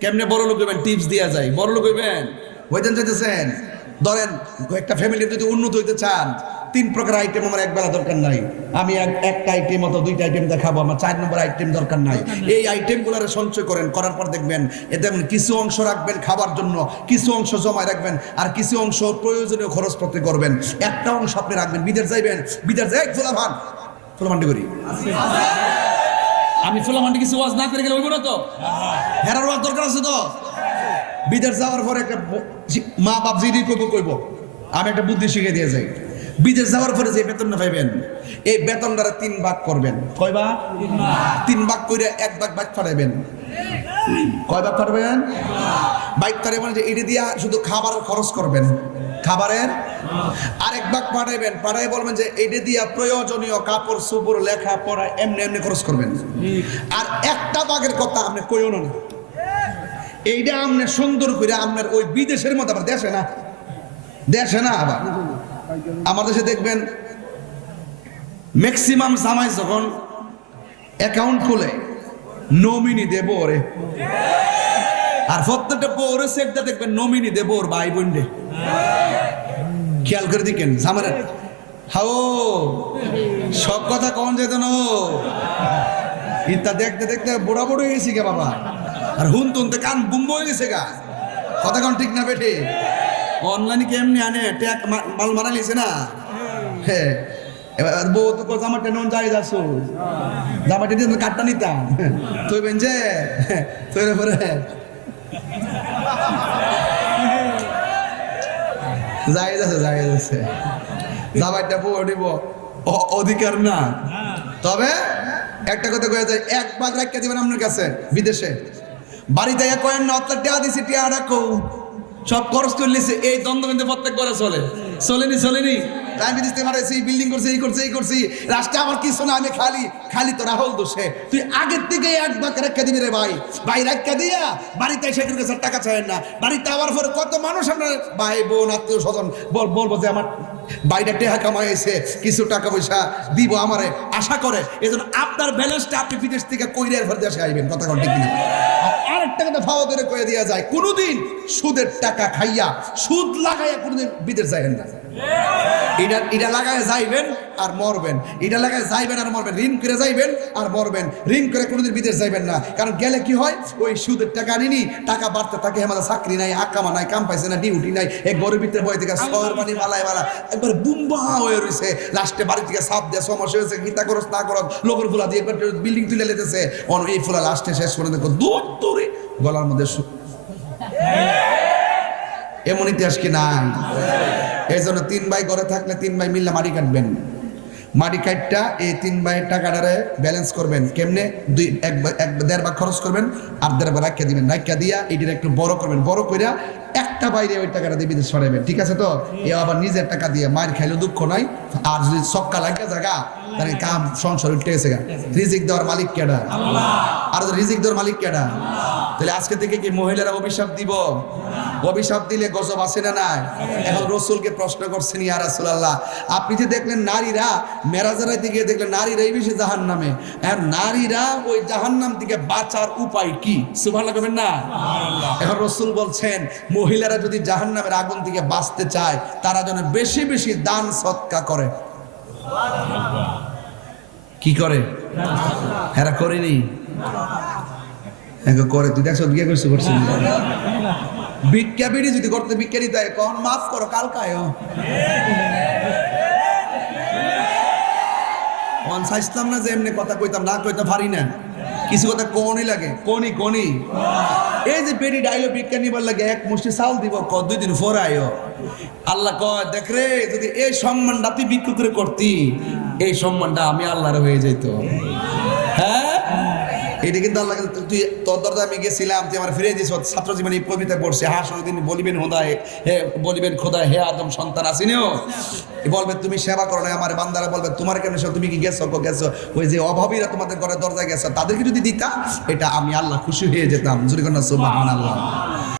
কেমনে বড় লোক হইবেন? টিপস দেওয়া যায়। বড় লোক হইবেন? হইতেন চাইতেছেন ধরেন একটা ফ্যামিলি যদি উন্নত হইতে চান তিন প্রকার আইটেম আমার এক বেলা দরকার নাই। আমি এক- একটা আইটেম অথবা দুইটা আইটেম দেখাবো আমার চার নম্বর আইটেম দরকার নাই। এই আইটেম সঞ্চয় করেন করার পর দেখবেন এতে কিছু অংশ রাখবেন খাবার জন্য কিছু অংশ জমায় রাখবেন আর কিছু অংশ প্রয়োজনীয় খরচপত্র করবেন। একটা অংশ আপনি রাখবেন বিদেশ যাইবেন বিদেশ যাই ফোলাভান ফোলাভান্ডি করি। আমি ফোলাভান্ডি কিছু ওয়াজ না করে গেলে ওইগুলো না তো? হেরার ওয়াজ দরকার আছে তো? বিদেশ যাওয়ার পরে একটা মা বাপ জিডি কইব কইব আমি একটা বুদ্ধি শিখে দিয়ে যাই। বিদেশ যাওয়ার পরে যে বেতন না পাইবেন এই বেতন দ্বারা তিন ভাগ করবেন। কয় ভাগ? তিন ভাগ করে এক ভাগ ভাগ পাঠাইবেন কয় ভাগ পাঠাবেন বাইক পাঠাবেন মানে যে এটি দিয়া শুধু খাবারের খরচ করবেন। খাবারের? আরেক ভাগ পাঠাইবেন পাঠাই বলবেন যে এটি দিয়া প্রয়োজনীয় কাপড় চোপড় লেখা পড়া এমনি এমনি খরচ করবেন। আর একটা ভাগের কথা আপনি কইও না। এইটা আপনি সুন্দর করে আপনার ওই বিদেশের মতো আবার দেশে না? দেশে না আবার? আমার দেশে দেখবেন ম্যাক্সিমাম জামাই যখন অ্যাকাউন্ট খুলে নমিনি দেব ওরে আর প্রত্যেকটা বউরে সেটটা দেখবেন, নমিনি দেব ওর ভাই বোনরে। খেয়াল করে দিকেন জামানের হাও সব কথা কখন যেত না ইত্যা দেখতে দেখতে বুড়া বুড়ো হয়ে গেছি গে বাবা। আর হুন তুনতে কান বুম্ব হয়ে গেছে গা। কথা কন ঠিক না বেঠে? অনলাইনে কেমনি আনে? ট্যাক মাল মারা লিছে না? হ্যাঁ। এবার বউ তো আমার টেন যাই জামাটি দিয়ে কাটটা নিতাম তুই যে পরে যাই যাচ্ছে যাই যাচ্ছে। জামাইটা বউ অ- অধিকার না। তবে একটা কথা কয়ে যায় এক ভাগ রাখিয়ে দিবেন আপনার কাছে, বিদেশে। বাড়িতে এক কয়েন না টিয়া দিছি, টিয়া রাখো। সব খরচ করে লিছে এই দ্বন্দ্ব কিন্তু প্রত্যেক করে চলে। চলেনি চলেনি। আমার কিছু টাকা কত মানুষ ভাই, বোন, আত্মীয় স্বজন বলব যে আমার বাইরে টেহা কামাইছে, কিছু টাকা পয়সা দিব আমারে, আশা করে। এই জন্য আপনার ব্যালেন্সটা আপনি বিদেশ থেকে কইরের ভর দেশে আইবেন, কথা কোন ঠিক আরেকটা কথা ফাওয়া ধরে কয়ে দেওয়া যায়, কোনোদিন সুদের টাকা খাইয়া, সুদ লাগাইয়া কোনোদিন বিদেশ যাইবেন না। এটা এটা লাগায় যাইবেন আর মরবেন। এটা লাগায় যাইবেন আর মরবেন। ঋণ করে যাইবেন আর মরবেন। ঋণ করে কোনোদিন বিদেশ যাইবেন না। কারণ গেলে কি হয়? ওই সুদের টাকা নিনি টাকা বাড়তে থাকে, আমাদের চাকরি নাই আকামা নাই, কাম পাইছে না, ডিউটি নাই। এক গরিব ভিতরে বই থেকে শহর পানি মালায় মালা। একবার বুম্বা হয়ে রয়েছে লাস্টে বাড়ি থেকে সাপ দেওয়া সমস্যা হয়েছে, গীতা করস, না করস, লোকের ফুলা দিয়ে বিল্ডিং তুলে লেতেছে অন এই ফুলা লাস্টে শেষ করে দেখো, দূর দূরে গলার মধ্যে এমন ইতিহাস কি নাই? এই জন্য তিন ভাই ঘরে থাকলে তিন ভাই মিললে মাটি কাটবেন। মাটি কাটটা এই তিন ভাইয়ের টাকাটারে ব্যালেন্স করবেন। কেমনে? দুই এক এক দেড় ভাগ খরচ করবেন আর দেড় ভাগ রাখিয়া দিবেন। রাখিয়া দিয়া এটির একটু বড় করবেন। বড় কইরা একটা বাইরে ওই টাকাটা দিয়ে বিদেশ সরাইবেন ঠিক আছে তো? এ আবার নিজের টাকা দিয়ে মার খাইলেও দুঃখ নাই। আর যদি সক্কা লাগে জায়গা তাহলে কাম সংসার উঠে গেছে রিজিক দেওয়ার মালিক কেডা আর রিজিক দেওয়ার মালিক কেডা তাহলে আজকে থেকে কি মহিলারা অভিশাপ দিব? অভিশাপ দিলে গজব আসে না নাই? এখন রসুলকে প্রশ্ন করছেন ইয়া রাসূলুল্লাহ আপনি যে দেখলেন নারীরা মেরাজারের দিকে দেখলেন নারীরাই বেশি জাহান নামে আর নারীরা ওই জাহান্নাম থেকে বাঁচার উপায় কি? সুবহানাল্লাহ করবেন না? এখন রসুল বলছেন মহিলারা যদি জাহান্নামের আগুন থেকে বাঁচতে চায় তারা যেন বেশি বেশি দান সৎকা করে। কি করে? এরা করেনি? একে করে তুই দেখছ বিয়ে করছ করছিস ভিক্ষা বিড়ি যদি করতে ভিক্ষা দিতে কখন মাফ করো কালকায় অন চাইছিলাম না যে এমনি কথা কইতাম না কইতে পারি না। কিছু কথা কোনই লাগে? কোনি কোনি এই যে বেডি ডাইলো ভিক্ষা নিবার লাগে এক মুষ্টি চাউল দিব ক দুই দিন পরে আয়ো আল্লাহ কয় দেখ রে যদি এই সম্মানটা তুই ভিক্ষু করে করতি এই সম্মানটা আমি আল্লাহর হয়ে যেত হ্যাঁ? এটা কিন্তু আল্লাহ তুই তোর দরজা আমি গেছিলাম, তুই আমার ফিরে দিস ছাত্র জীবনে এই কবিতা পড়ছে। হ্যাঁ দিন বলিবেন হোদায়, হে, বলিবেন খোদায়, হে আদম সন্তান আসিনিও বলবে, তুমি সেবা করো না আমার বান্দারা বলবে, তোমার কেন তুমি কি গেছো গেছো? ওই যে অভাবীরা তোমাদের ঘরে দরজায় গেছো, তাদেরকে যদি দিতা, এটা আমি আল্লাহ খুশি হয়ে যেতাম। জুরি সুবাহ আল্লাহ